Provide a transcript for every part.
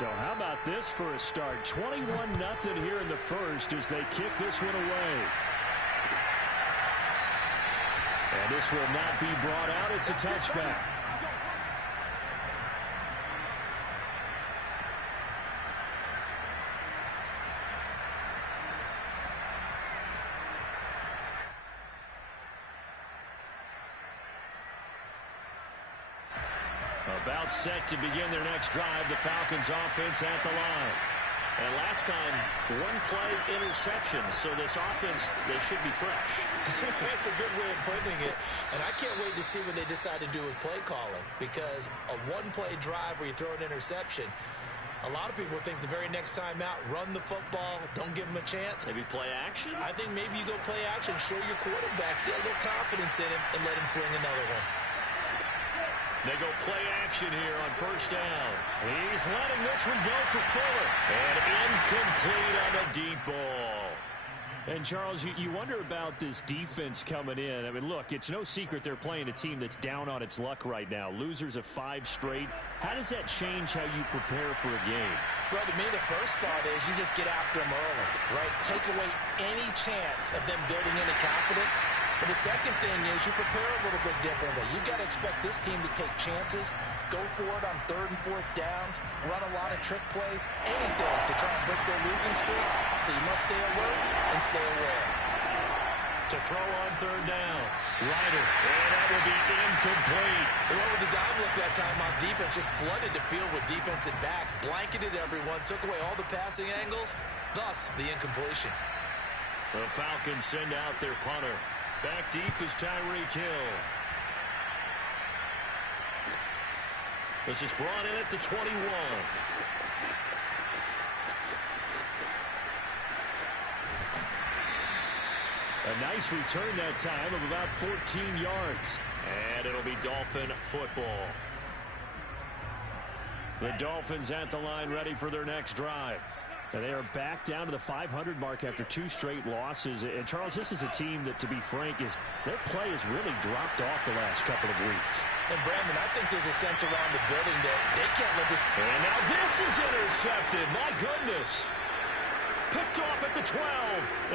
So how about this for a start? 21-0 here in the first as they kick this one away. And this will not be brought out. It's a touchback. About set to begin their next drive. The Falcons offense at the line. And last time, one play interception. So this offense, they should be fresh. That's a good way of putting it. And I can't wait to see what they decide to do with play calling. Because a one-play drive where you throw an interception, a lot of people think the very next time out, run the football, don't give them a chance. Maybe play action? I think maybe you go play action, show your quarterback, get a little confidence in him, and let him fling another one. They go play action here on first down. He's letting this one go for Fuller. And incomplete on a deep ball. And, Charles, you wonder about this defense coming in. I mean, look, it's no secret they're playing a team that's down on its luck right now. Losers of 5 straight. How does that change how you prepare for a game? Well, to me, the first thought is you just get after them early, right? Take away any chance of them building any confidence. But the second thing is you prepare a little bit differently. You've got to expect this team to take chances, go for it on 3rd and 4th downs, run a lot of trick plays, anything to try and break their losing streak. So you must stay alert and stay aware. To throw on 3rd down. Ryder, and that will be incomplete. They went with the dime look that time on defense, just flooded the field with defensive backs, blanketed everyone, took away all the passing angles, thus the incompletion. The Falcons send out their punter. Back deep is Tyreek Hill. This is brought in at the 21. A nice return that time of about 14 yards. And it'll be Dolphin football. The Dolphins at the line ready for their next drive. And they are back down to the 500 mark after 2 straight losses. And, Charles, this is a team that, to be frank, their play has really dropped off the last couple of weeks. And, Brandon, I think there's a sense around the building that they can't let this... And now this is intercepted. My goodness. Picked off at the 12.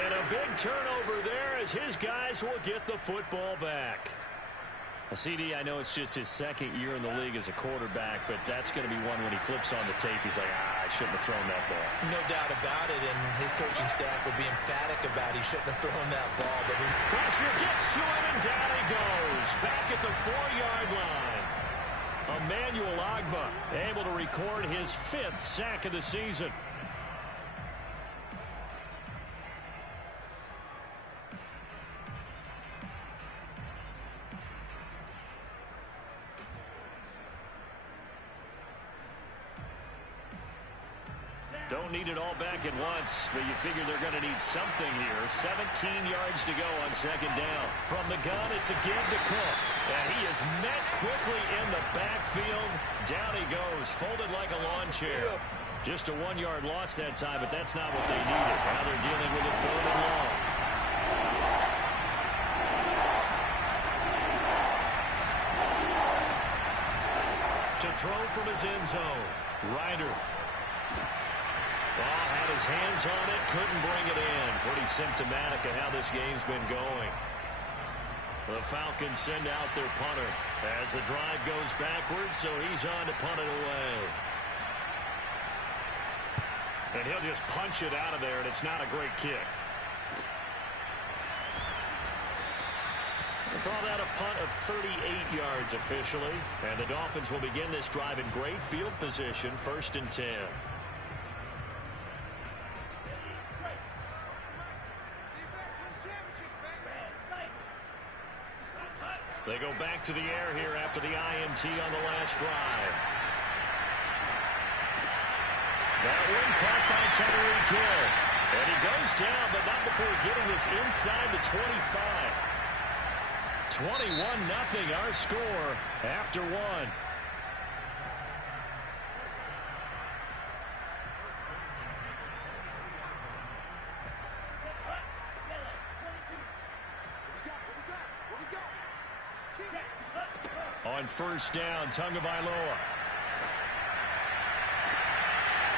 And a big turnover there as his guys will get the football back. CD, I know it's just his 2nd year in the league as a quarterback, but that's going to be one when he flips on the tape. He's like, I shouldn't have thrown that ball. No doubt about it, and his coaching staff would be emphatic about he shouldn't have thrown that ball. But pressure gets to him, and down he goes. Back at the 4-yard line. Emmanuel Ogbah able to record his 5th sack of the season. Don't need it all back at once, but you figure they're going to need something here. 17 yards to go on 2nd down. From the gun, it's a give to Cook. And he is met quickly in the backfield. Down he goes, folded like a lawn chair. Just a 1-yard loss that time, but that's not what they needed. Now they're dealing with a 3rd and long. To throw from his end zone, Ryder. Well, had his hands on it, couldn't bring it in. Pretty symptomatic of how this game's been going. The Falcons send out their punter as the drive goes backwards, so he's on to punt it away. And he'll just punch it out of there, and it's not a great kick. We'll call that a punt of 38 yards officially. And the Dolphins will begin this drive in great field position, 1st and 10. They go back to the air here after the INT on the last drive. That one caught by Tyreek Hill. And he goes down, but not before getting this inside the 25. 21-0 our score after 1. On 1st down, Tagovailoa.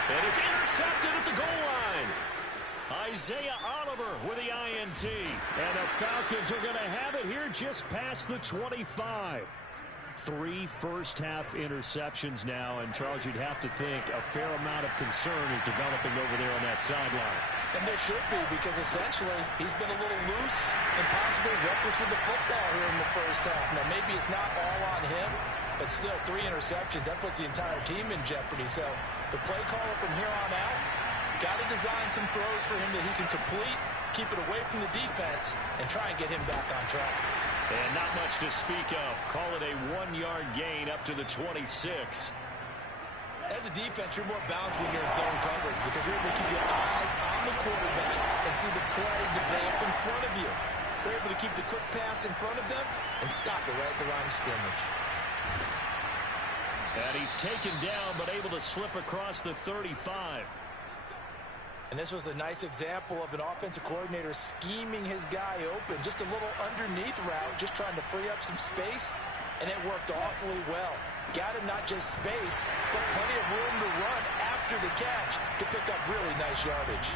And it's intercepted at the goal line. Isaiah Oliver with the INT. And the Falcons are going to have it here just past the 25. 3 first-half interceptions now, and Charles, you'd have to think a fair amount of concern is developing over there on that sideline. And there should be, because essentially he's been a little loose and possibly reckless with the football here in the first half. Now, maybe it's not all on him, but still 3 interceptions. That puts the entire team in jeopardy. So the play caller from here on out got to design some throws for him that he can complete, keep it away from the defense, and try and get him back on track. And not much to speak of. Call it a 1-yard gain up to the 26. As a defense, you're more balanced when you're in zone coverage because you're able to keep your eyes on the quarterback and see the play develop in front of you. You're able to keep the quick pass in front of them and stop it right at the line of scrimmage. And he's taken down but able to slip across the 35. And this was a nice example of an offensive coordinator scheming his guy open. Just a little underneath route, just trying to free up some space, and it worked awfully well. Got him not just space, but plenty of room to run after the catch to pick up really nice yardage.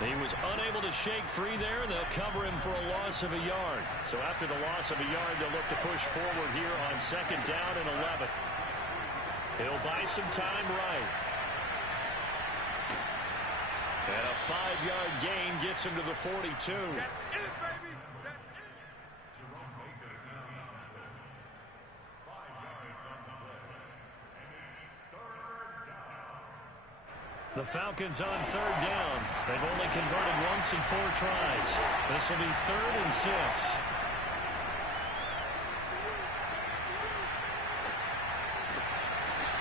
He was unable to shake free there, and they'll cover him for a loss of a yard. So after the loss of a yard, they'll look to push forward here on 2nd down and 11. He'll buy some time right. And a 5-yard gain gets him to the 42. That's it, baby. That's it. The Falcons on 3rd down. They've only converted once in 4 tries. This will be 3rd and 6.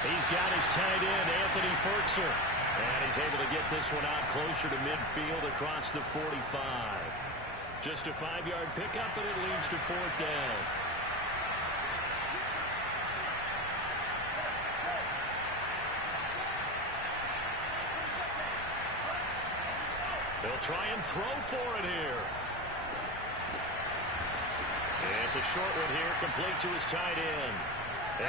He's got his tight end, Anthony Fertzer. And he's able to get this one out closer to midfield across the 45. Just a 5-yard pickup, and it leads to 4th down. They'll try and throw for it here. And it's a short one here, complete to his tight end.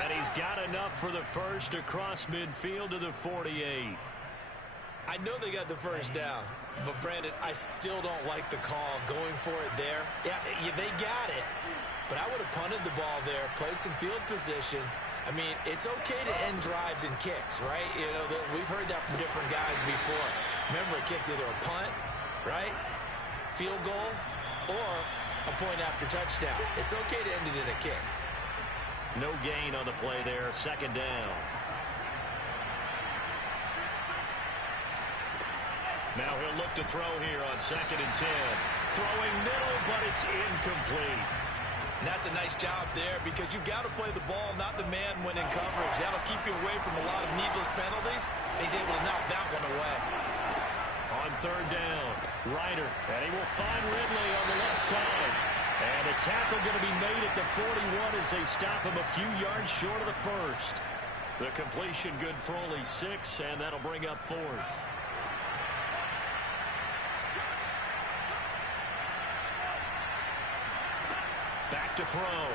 And he's got enough for the first across midfield to the 48. I know they got the first down, but Brandon, I still don't like the call going for it there. Yeah, they got it, but I would have punted the ball there, played some field position. I mean, it's okay to end drives and kicks, right? You know, we've heard that from different guys before. Remember, a kick's either a punt, right, field goal, or a point after touchdown. It's okay to end it in a kick. No gain on the play there, 2nd down. Now he'll look to throw here on 2nd and 10. Throwing middle, but it's incomplete. And that's a nice job there because you've got to play the ball, not the man when in coverage. That'll keep you away from a lot of needless penalties. And he's able to knock that one away. On 3rd down, Ryder, and he will find Ridley on the left side. And a tackle going to be made at the 41 as they stop him a few yards short of the first. The completion good for only 6, and that'll bring up 4th. Back to throw.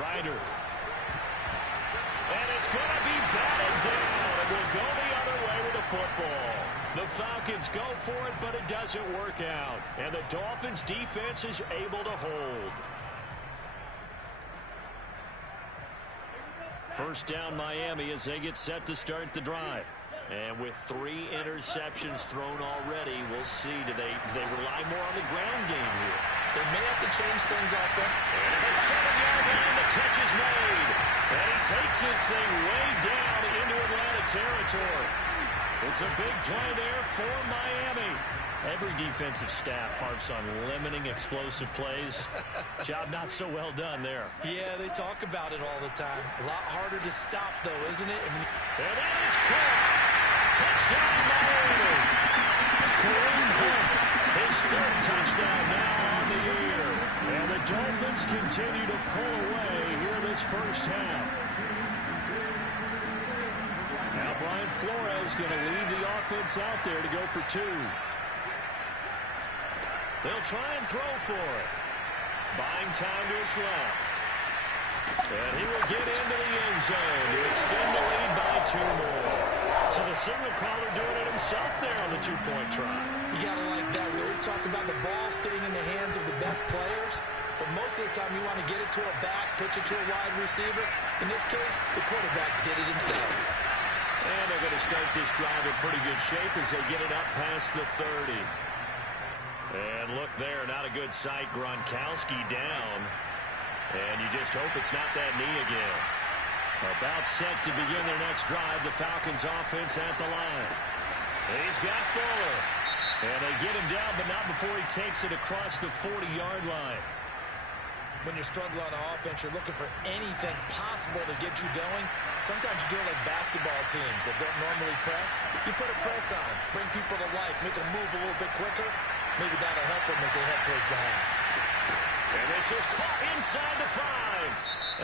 Ryder. And it's going to be batted down. And will go the other way with the football. The Falcons go for it, but it doesn't work out. And the Dolphins' defense is able to hold. First down Miami as they get set to start the drive. And with 3 interceptions thrown already, we'll see. Do they rely more on the ground game here? They may have to change things offensively. And a 7-yard line, the catch is made. And he takes this thing way down into Atlanta territory. It's a big play there for Miami. Every defensive staff harps on limiting explosive plays. Job not so well done there. Yeah, they talk about it all the time. A lot harder to stop, though, isn't it? And that is caught. Touchdown, Miami. Kareem Hunt, his 3rd touchdown now on the year. And the Dolphins continue to pull away here this first half. Now Brian Flores going to leave the offense out there to go for 2. They'll try and throw for it. Buying time to his left. And he will get into the end zone to extend the lead by 2 more. So the signal caller doing it himself there on the two-point try. You got to like that. We always talk about the ball staying in the hands of the best players, but most of the time you want to get it to a back, pitch it to a wide receiver. In this case, the quarterback did it himself. And they're going to start this drive in pretty good shape as they get it up past the 30. And look there, not a good sight. Gronkowski down. And you just hope it's not that knee again. About set to begin their next drive. The Falcons offense at the line. He's got Fuller. And they get him down, but not before he takes it across the 40-yard line. When you're struggling on offense, you're looking for anything possible to get you going. Sometimes you do it like basketball teams that don't normally press. You put a press on, bring people to life, make them move a little bit quicker. Maybe that'll help them as they head towards the half. And this is caught inside the 5.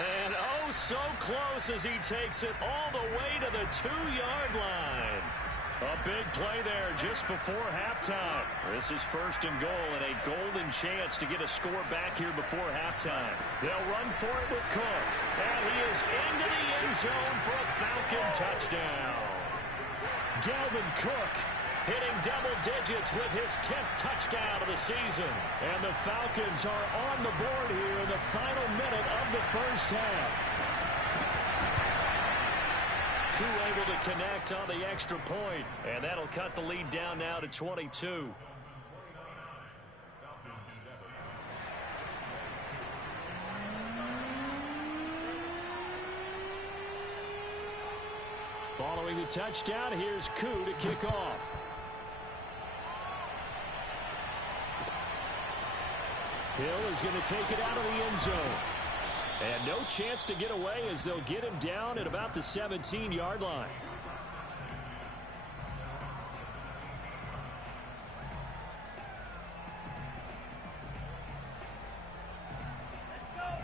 And oh, so close as he takes it all the way to the 2-yard line. A big play there just before halftime. This is 1st and goal and a golden chance to get a score back here before halftime. They'll run for it with Cook. And he is into the end zone for a Falcon touchdown. Dalvin Cook hitting double digits with his 10th touchdown of the season. And the Falcons are on the board here in the final minute of the first half. Crew able to connect on the extra point, and that'll cut the lead down now to 22. Following the touchdown, here's Koo to kick off. Hill is going to take it out of the end zone. And no chance to get away as they'll get him down at about the 17-yard line.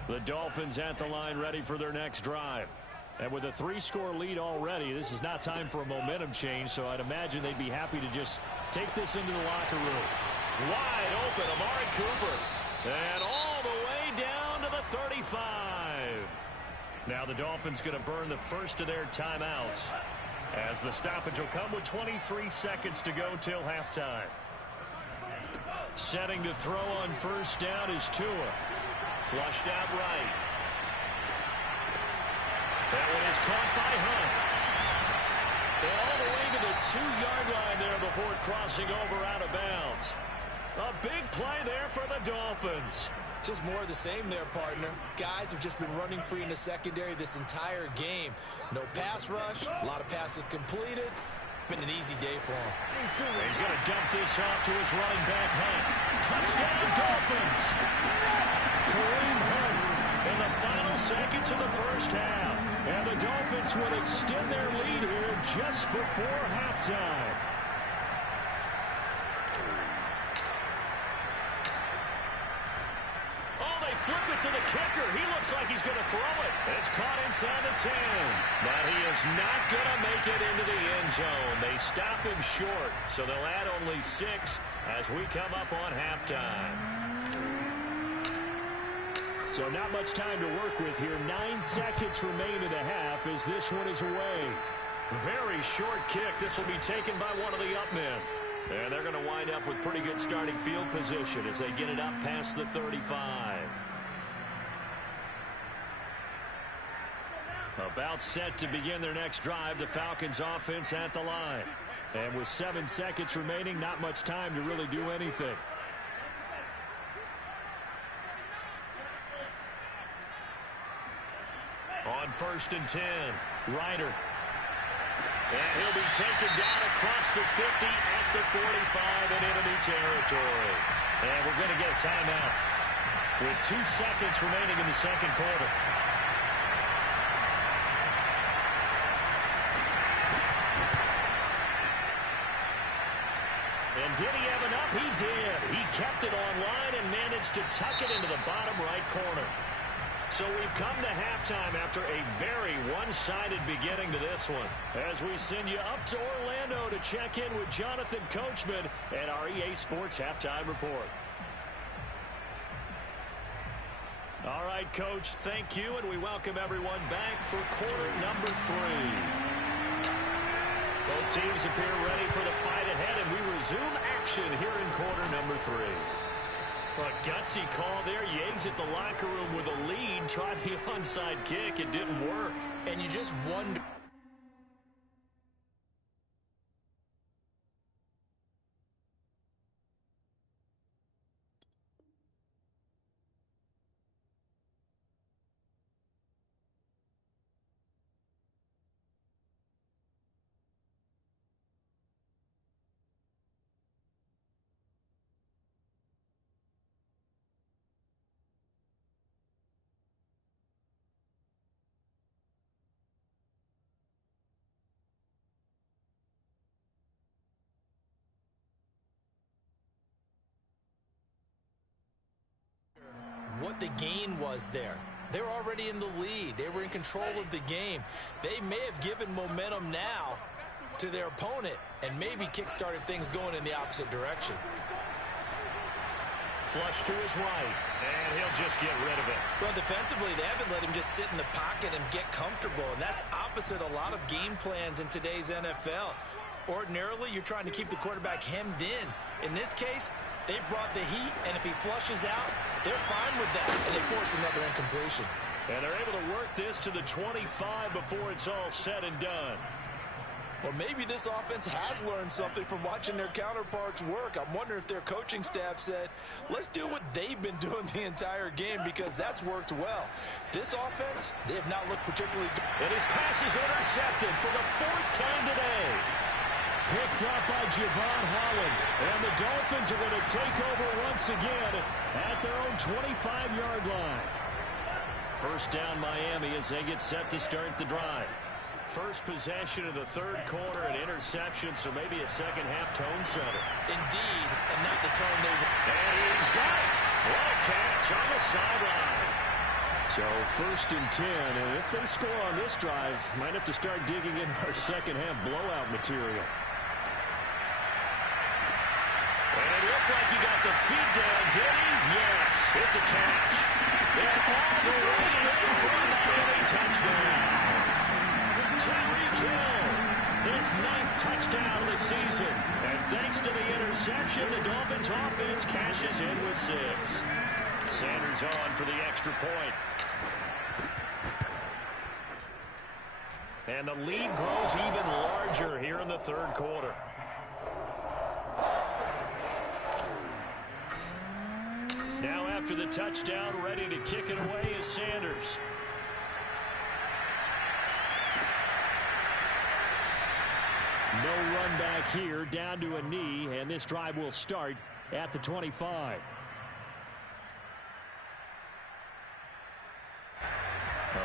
The Dolphins at the line ready for their next drive. And with a 3-score lead already, this is not time for a momentum change, so I'd imagine they'd be happy to just take this into the locker room. Wide open, Amari Cooper. And all the way down to the 35. Now the Dolphins going to burn the first of their timeouts, as the stoppage will come with 23 seconds to go till halftime. Setting to throw on first down is Tua. Flushed out right. That one is caught by Hunt. And all the way to the 2-yard line there before crossing over out of bounds. A big play there for the Dolphins. Just more of the same there, partner. Guys have just been running free in the secondary this entire game. No pass rush, a lot of passes completed. Been an easy day for him. He's going to dump this off to his running back, Hunt. Touchdown, Dolphins! Kareem Hunt in the final seconds of the first half. And the Dolphins would extend their lead here just before halftime. Flip it to the kicker. He looks like he's going to throw it. It's caught inside the 10. But he is not going to make it into the end zone. They stop him short, so they'll add only 6 as we come up on halftime. So not much time to work with here. 9 seconds remain in the half as this one is away. Very short kick. This will be taken by one of the up men. And they're going to wind up with pretty good starting field position as they get it up past the 35. About set to begin their next drive, the Falcons offense at the line. And with 7 seconds remaining, not much time to really do anything. On 1st and 10, Ryder. And he'll be taken down across the 50 at the 45 and enemy territory. And we're going to get a timeout with 2 seconds remaining in the second quarter. And did he have enough? He did. He kept it online and managed to tuck it into the bottom right corner. So we've come to halftime after a very one-sided beginning to this one, as we send you up to Orlando to check in with Jonathan Coachman and our EA Sports Halftime Report. All right, Coach, thank you, and we welcome everyone back for quarter number 3. Both teams appear ready for the fight ahead, and we resume action here in quarter number 3. A gutsy call there. Yates at the locker room with a lead. Tried the onside kick. It didn't work. And you just wonder. What the gain was there. They're already in the lead. They were in control of the game. They may have given momentum now to their opponent and maybe kick-started things going in the opposite direction. Flush to his right, and he'll just get rid of it. Well, defensively, they haven't let him just sit in the pocket and get comfortable, and that's opposite a lot of game plans in today's NFL. Ordinarily, you're trying to keep the quarterback hemmed in. In this case, they brought the heat, and if he flushes out, they're fine with that, and they force another incompletion. And they're able to work this to the 25 before it's all said and done. Well, maybe this offense has learned something from watching their counterparts work. I'm wondering if their coaching staff said, let's do what they've been doing the entire game, because that's worked well. This offense, they have not looked particularly good. And his pass is intercepted for the 4th time today. Picked up by Javon Holland. And the Dolphins are going to take over once again at their own 25-yard line. First down Miami as they get set to start the drive. First possession of the 3rd quarter, an interception, so maybe a second-half tone setter. Indeed, and not the tone they were. And he's got it. What a catch on the sideline. So 1st and 10, and if they score on this drive, might have to start digging in our second-half blowout material. And it looked like he got the feet down, did he? Yes, it's a catch. And all the way in for a Miami touchdown. Tyreek Hill, his 9th touchdown of the season. And thanks to the interception, the Dolphins offense cashes in with 6. Sanders on for the extra point. And the lead grows even larger here in the 3rd quarter. Now after the touchdown, ready to kick it away is Sanders. No run back here, down to a knee, and this drive will start at the 25.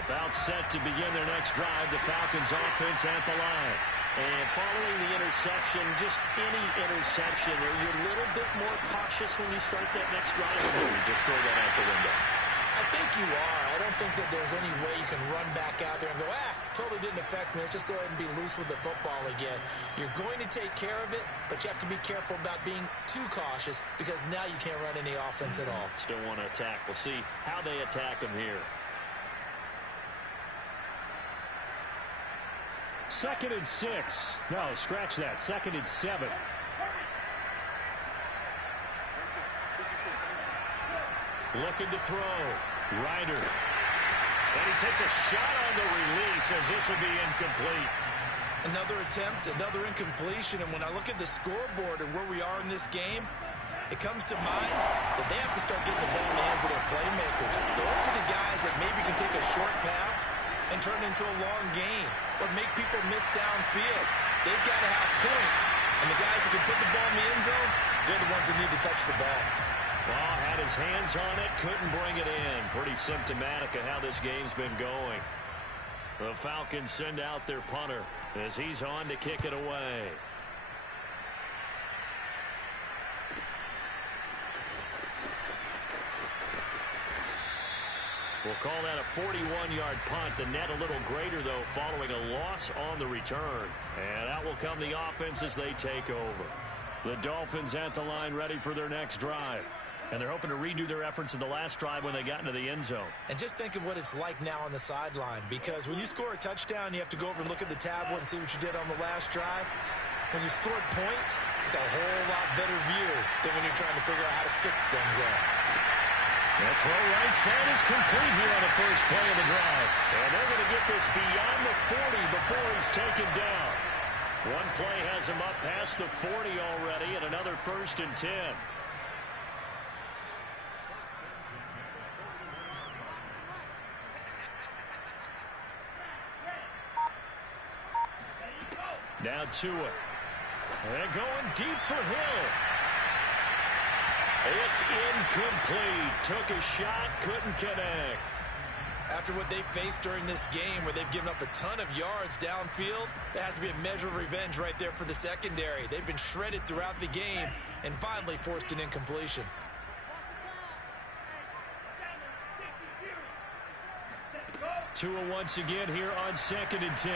About set to begin their next drive, the Falcons offense at the line. And following the interception, just any interception, are you a little bit more cautious when you start that next drive? Or you just throw that out the window? I think you are. I don't think that there's any way you can run back out there and go, totally didn't affect me. Let's just go ahead and be loose with the football again. You're going to take care of it, but you have to be careful about being too cautious, because now you can't run any offense at all. Still want to attack. We'll see how they attack them here. 2nd and 6. No, scratch that. 2nd and 7. Looking to throw. Ryder. And he takes a shot on the release as this will be incomplete. Another attempt, another incompletion. And when I look at the scoreboard and where we are in this game, it comes to mind that they have to start getting the ball in the hands of their playmakers. Throw it to the guys that maybe can take a short pass and turn it into a long gain, or make people miss downfield. They've got to have points. And the guys who can put the ball in the end zone, they're the ones that need to touch the ball. Well, had his hands on it, couldn't bring it in. Pretty symptomatic of how this game's been going. The Falcons send out their punter as he's on to kick it away. We'll call that a 41-yard punt. The net a little greater, though, following a loss on the return. And out will come the offense as they take over. The Dolphins at the line ready for their next drive. And they're hoping to redo their efforts in the last drive when they got into the end zone. And just think of what it's like now on the sideline, because when you score a touchdown, you have to go over and look at the tablet and see what you did on the last drive. When you scored points, it's a whole lot better view than when you're trying to figure out how to fix things out. That throw right side is complete here on the first play of the drive. And they're going to get this beyond the 40 before he's taken down. One play has him up past the 40 already, and another 1st and 10. Now Tua. And going deep for Hill. It's incomplete. Took a shot, couldn't connect. After what they faced during this game, where they've given up a ton of yards downfield, there has to be a measure of revenge right there for the secondary. They've been shredded throughout the game and finally forced an incompletion. Tua once again here on 2nd and 10.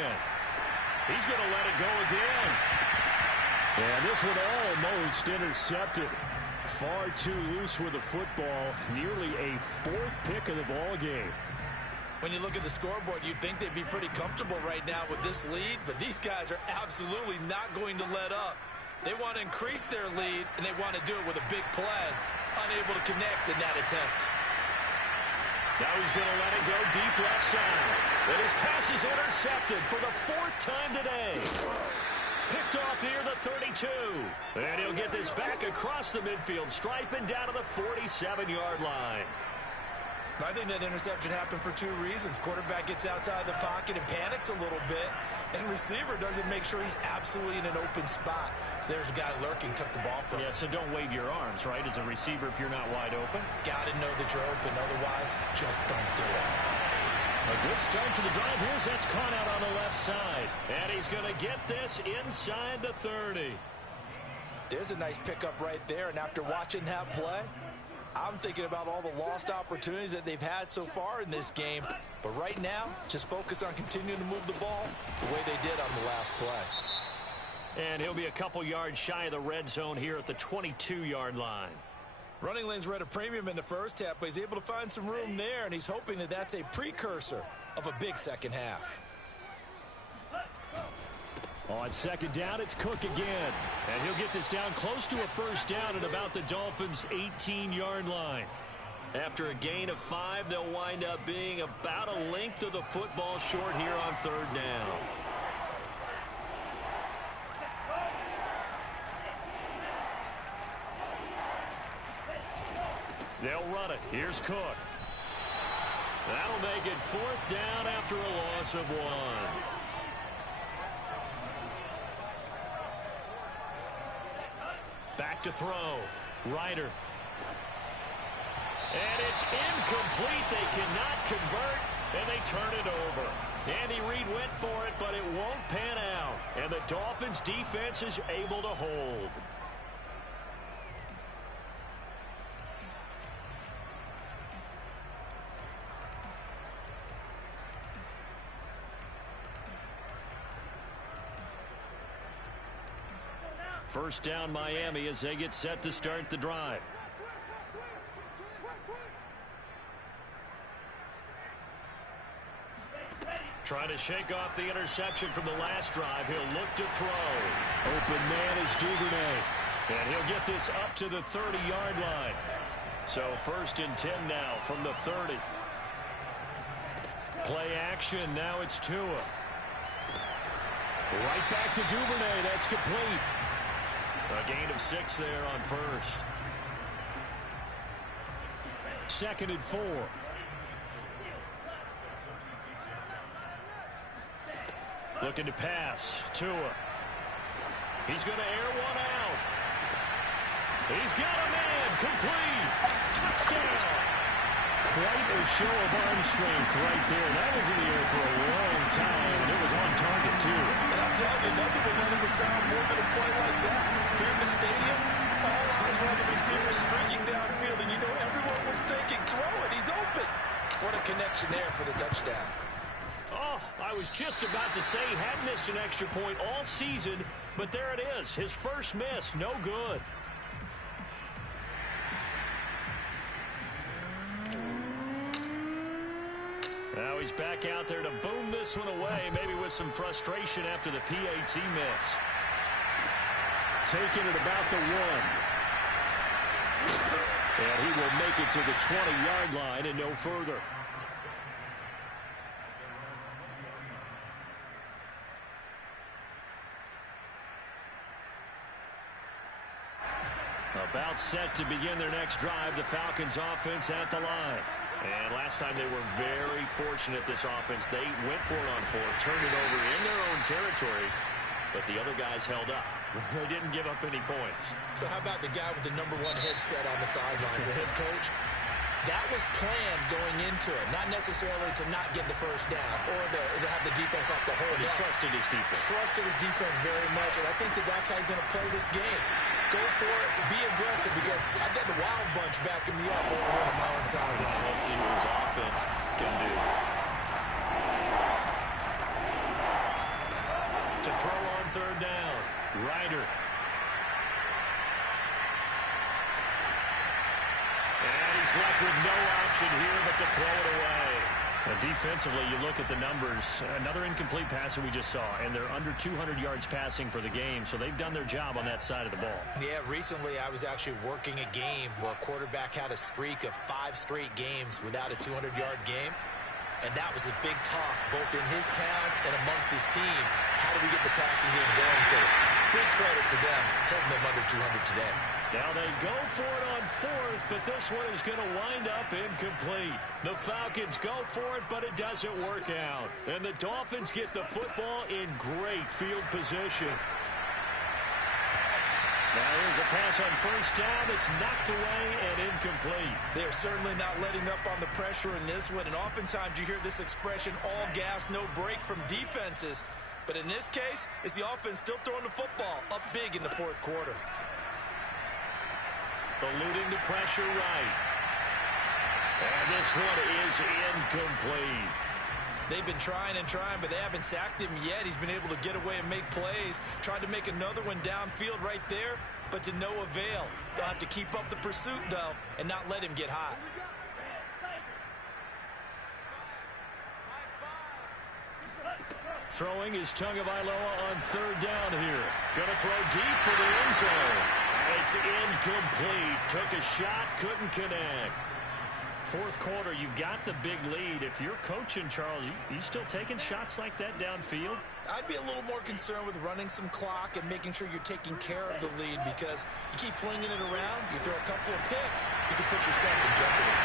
He's going to let it go again. And this one almost intercepted. Far too loose with the football. Nearly a 4th pick of the ball game. When you look at the scoreboard, you'd think they'd be pretty comfortable right now with this lead, but these guys are absolutely not going to let up. They want to increase their lead, and they want to do it with a big play. Unable to connect in that attempt. Now he's going to let it go deep left side. But his pass is intercepted for the 4th time today. Picked off near the 32. And he'll get this back across the midfield stripe and down to the 47-yard line. I think that interception happened for 2 reasons. Quarterback gets outside the pocket and panics a little bit. And receiver doesn't make sure he's absolutely in an open spot. So there's a guy lurking, took the ball from him. Yeah, so don't wave your arms, right, as a receiver if you're not wide open. Got to know that you're open. Otherwise, just don't do it. A good start to the drive. Here's that's caught out on the left side. And he's going to get this inside the 30. There's a nice pickup right there. And after watching that play, I'm thinking about all the lost opportunities that they've had so far in this game. But right now, just focus on continuing to move the ball the way they did on the last play. And he'll be a couple yards shy of the red zone here at the 22-yard line. Running lanes were at a premium in the first half, but he's able to find some room there, and he's hoping that that's a precursor of a big second half. On 2nd down, it's Cook again. And he'll get this down close to a 1st down at about the Dolphins' 18-yard line. After a gain of 5, they'll wind up being about a length of the football short here on 3rd down. They'll run it. Here's Cook. That'll make it 4th down after a loss of 1. Back to throw. Ryder. And it's incomplete. They cannot convert, and they turn it over. Andy Reid went for it, but it won't pan out. And the Dolphins' defense is able to hold. First down Miami as they get set to start the drive. Trying to shake off the interception from the last drive. He'll look to throw. Open man is Duvernay. And he'll get this up to the 30-yard line. So 1st and 10 now from the 30. Play action. Now it's Tua. Right back to Duvernay. That's complete. A gain of 6 there on 1st. 2nd and 4. Looking to pass. Tua. He's going to air one out. He's got a man. Complete. Touchdown. Quite a show of arm strength right there. That was in the air for a long time, and it was on target, too. And I'm telling you, nothing will let the crowd more than a play like that. Here in the stadium, all eyes were on the receiver streaking downfield, and you know everyone was thinking, throw it, he's open. What a connection there for the touchdown. Oh, I was just about to say he had missed an extra point all season, but there it is. His first miss, no good. he's back out there to boom this one away, maybe with some frustration after the PAT miss. Taking it about the 1. And he will make it to the 20-yard line and no further. About set to begin their next drive, the Falcons offense at the line. And last time they were very fortunate, this offense. They went for it on 4, turned it over in their own territory, but the other guys held up. They didn't give up any points. So how about the guy with the #1 headset on the sidelines, the head coach? That was planned going into it, not necessarily to not get the first down or to have the defense have to hold But he up. trusted his defense. Trusted his defense very much, and I think that's how he's going to play this game. Go for it, be aggressive, because I've got the wild bunch backing me up over here on my own sideline. We'll see what his offense can do. To throw on 3rd down, Ryder. And he's left with no option here but to throw it away. Defensively, you look at the numbers. Another incomplete passer we just saw, and they're under 200 yards passing for the game, so they've done their job on that side of the ball. Yeah, recently I was actually working a game where a quarterback had a streak of 5 straight games without a 200-yard game, and that was a big talk both in his town and amongst his team. How do we get the passing game going? So big credit to them holding them under 200 today. Now they go for it on 4th, but this one is going to wind up incomplete. The Falcons go for it, but it doesn't work out. And the Dolphins get the football in great field position. Now here's a pass on 1st down. It's knocked away and incomplete. They're certainly not letting up on the pressure in this one, and oftentimes you hear this expression, all gas, no break from defenses. But in this case, it's the offense still throwing the football up big in the 4th quarter. Eluding the pressure right. And this one is incomplete. They've been trying and trying, but they haven't sacked him yet. He's been able to get away and make plays. Tried to make another one downfield right there, but to no avail. They'll have to keep up the pursuit, though, and not let him get hot. Throwing is Tagovailoa on 3rd down here. Going to throw deep for the end zone. And it's incomplete. Took a shot, couldn't connect. 4th quarter, you've got the big lead. If you're coaching, Charles, you still taking shots like that downfield? I'd be a little more concerned with running some clock and making sure you're taking care of the lead, because you keep flinging it around, you throw a couple of picks, you can put yourself in jeopardy.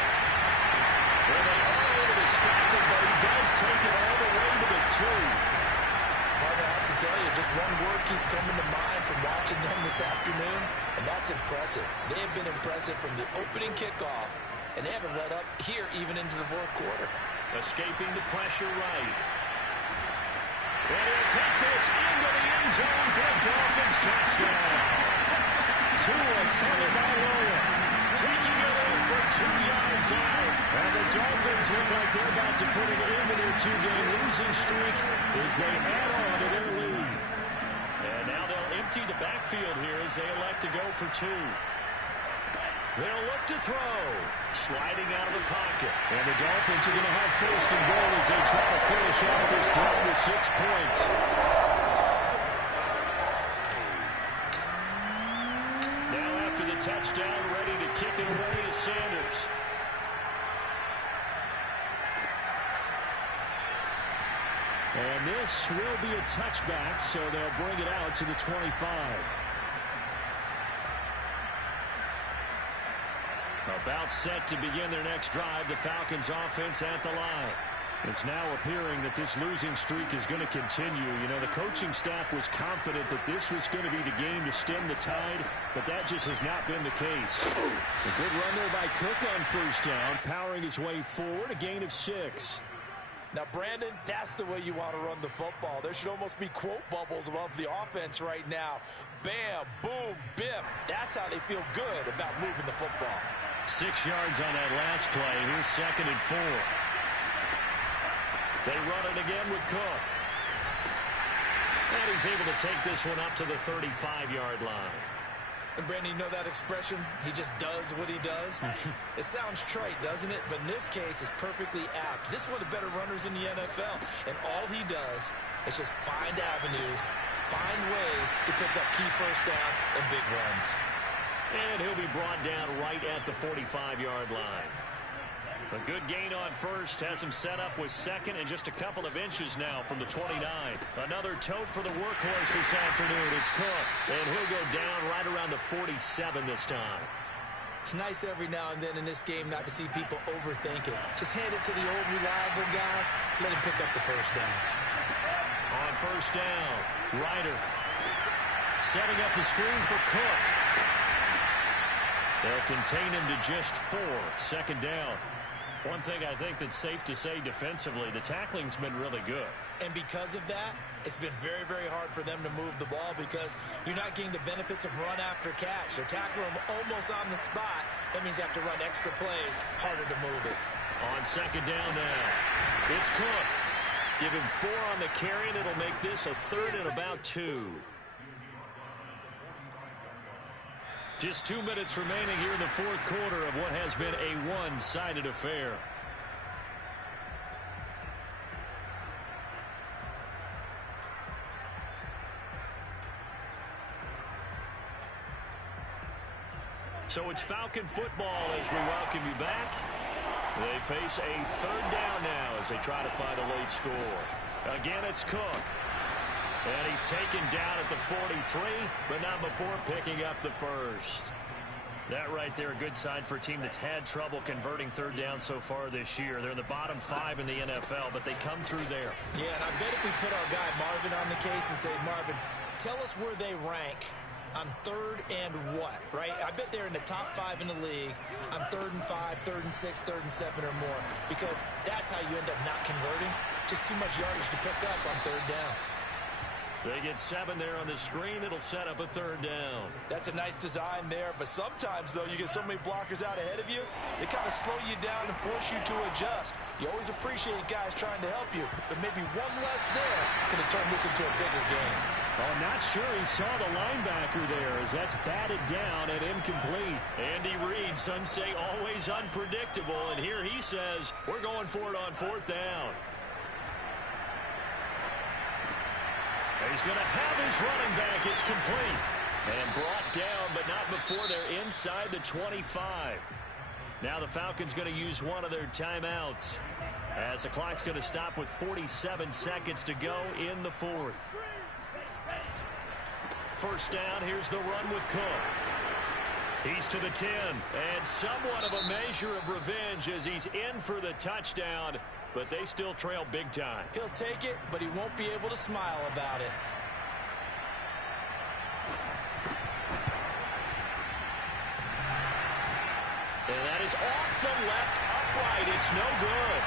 Well, they are able to stop it, but he does take it all the way to the 2. Partner, I have to tell you, just one word keeps coming to mind from watching them this afternoon, and that's impressive. They have been impressive from the opening kickoff, and they haven't let up here even into the 4th quarter. Escaping the pressure right. And he'll take this into the end zone for a Dolphins touchdown. Tua Tagovailoa taking it in for 2 yards out. And the Dolphins look like they're about to put an end to their 2-game losing streak as they add on to their lead. And now they'll empty the backfield here as they elect to go for 2. They'll look to throw. Sliding out of the pocket. And the Dolphins are going to have 1st and goal as they try to finish off this drive with 6 points. Now after the touchdown, ready to kick it away is Sanders. And this will be a touchback, so they'll bring it out to the 25. About set to begin their next drive, the Falcons offense at the line. It's now appearing that this losing streak is going to continue. You know, the coaching staff was confident that this was going to be the game to stem the tide, but that just has not been the case. A good run there by Cook on 1st down, powering his way forward, a gain of 6. Now, Brandon, that's the way you want to run the football. There should almost be quote bubbles above the offense right now. Bam, boom, biff. That's how they feel good about moving the football. 6 yards on that last play. Here's 2nd and 4. They run it again with Cook. And he's able to take this one up to the 35-yard line. And Brandon, you know that expression? He just does what he does. It sounds trite, doesn't it? But in this case, it's perfectly apt. This is one of the better runners in the NFL. And all he does is just find avenues, find ways to pick up key first downs and big runs. And he'll be brought down right at the 45-yard line. A good gain on first, has him set up with second and just a couple of inches now from the 29. Another tote for the workhorse this afternoon. It's Cook, and he'll go down right around the 47 this time. It's nice every now and then in this game not to see people overthink it. Just hand it to the old reliable guy, let him pick up the first down. On first down, Ryder setting up the screen for Cook. They'll contain him to just 4. Second down. One thing I think that's safe to say defensively, the tackling's been really good. And because of that, it's been very, very hard for them to move the ball because you're not getting the benefits of run after catch. They're tackling them almost on the spot. That means you have to run extra plays, harder to move it. On second down now, it's Cook. Give him 4 on the carry, and it'll make this a 3rd and about 2. Just 2 minutes remaining here in the fourth quarter of what has been a one-sided affair. So it's Falcon football as we welcome you back. They face a 3rd down now as they try to find a late score. Again, it's Cook. And he's taken down at the 43, but not before picking up the first. That right there, a good sign for a team that's had trouble converting 3rd down so far this year. They're in the bottom 5 in the NFL, but they come through there. Yeah, and I bet if we put our guy Marvin on the case and say, Marvin, tell us where they rank on 3rd and what, right? I bet they're in the top 5 in the league on 3rd and 5, 3rd and 6, 3rd and 7 or more, because that's how you end up not converting. Just too much yardage to pick up on 3rd down. They get 7 there on the screen. It'll set up a 3rd down. That's a nice design there, but sometimes, though, you get so many blockers out ahead of you, they kind of slow you down and force you to adjust. You always appreciate guys trying to help you, but maybe one less there could have turned this into a bigger game. Oh, not sure he saw the linebacker there as that's batted down and incomplete. Andy Reid, some say always unpredictable, and here he says, we're going for it on 4th down. He's going to have his running back. It's complete. And brought down, but not before they're inside the 25. Now the Falcons going to use one of their timeouts as the clock's going to stop with 47 seconds to go in the 4th. First down, here's the run with Cook. He's to the 10, and somewhat of a measure of revenge as he's in for the touchdown, but they still trail big time. He'll take it, but he won't be able to smile about it. And that is off the left upright. It's no good.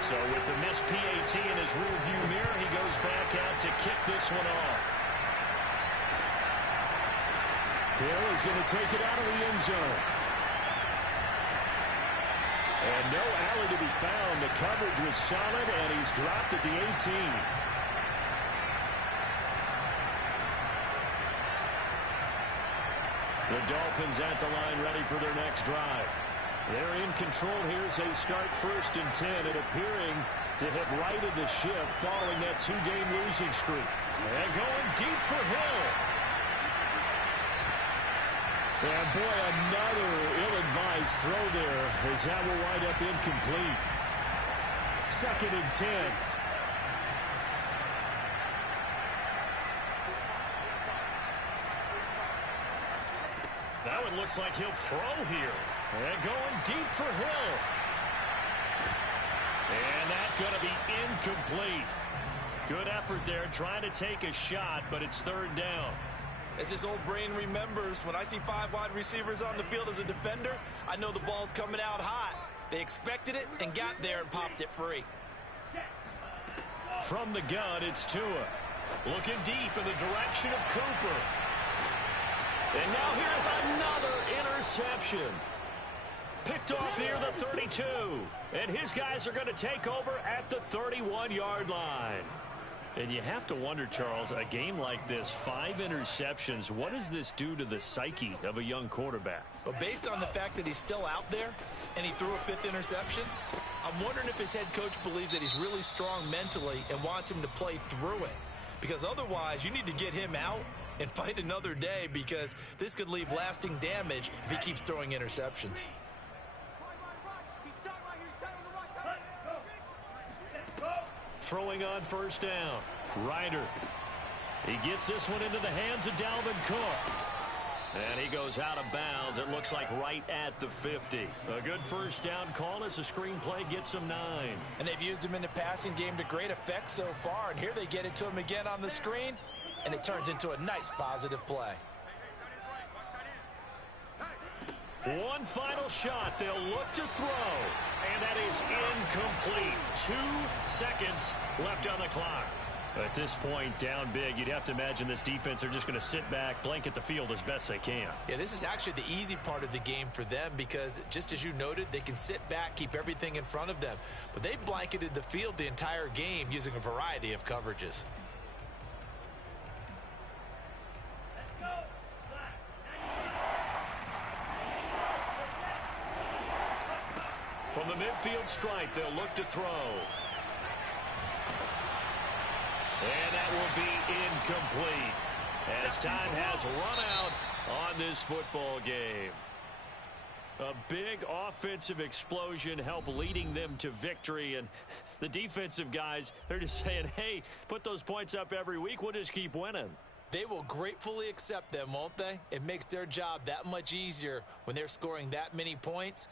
So with the missed PAT in his rearview mirror, he goes back out to kick this one off. Hill is going to take it out of the end zone. And no alley to be found. The coverage was solid, and he's dropped at the 18. The Dolphins at the line ready for their next drive. They're in control here as they start 1st and 10, and appearing to have righted the ship following that 2-game losing streak. And going deep for Hill. And boy, another ill-advised throw there as that will wind up incomplete. 2nd and 10. That one looks like he'll throw here. And going deep for Hill. And that's going to be incomplete. Good effort there trying to take a shot, but it's 3rd down. As his old brain remembers, when I see 5 wide receivers on the field as a defender, I know the ball's coming out hot. They expected it and got there and popped it free. From the gun, it's Tua. Looking deep in the direction of Cooper. And now here's another interception. Picked off near the 32. 2. And his guys are going to take over at the 31-yard line. And you have to wonder, Charles, a game like this, 5 interceptions, what does this do to the psyche of a young quarterback? Well, based on the fact that he's still out there and he threw a 5th interception, I'm wondering if his head coach believes that he's really strong mentally and wants him to play through it. Because otherwise, you need to get him out and fight another day, because this could leave lasting damage if he keeps throwing interceptions. Throwing on first down. Ryder. He gets this one into the hands of Dalvin Cook. And he goes out of bounds. It looks like right at the 50. A good first down call as the screenplay gets him 9. And they've used him in the passing game to great effect so far. And here they get it to him again on the screen. And it turns into a nice positive play. One final shot. They'll look to throw. And that is incomplete. 2 seconds left on the clock. At this point, down big, you'd have to imagine this defense are just going to sit back, blanket the field as best they can. Yeah, this is actually the easy part of the game for them, because just as you noted, they can sit back, keep everything in front of them. But they blanketed the field the entire game using a variety of coverages. From the midfield stripe, they'll look to throw. And that will be incomplete as time has run out on this football game. A big offensive explosion helped leading them to victory. And the defensive guys, they're just saying, hey, put those points up every week. We'll just keep winning. They will gratefully accept them, won't they? It makes their job that much easier when they're scoring that many points.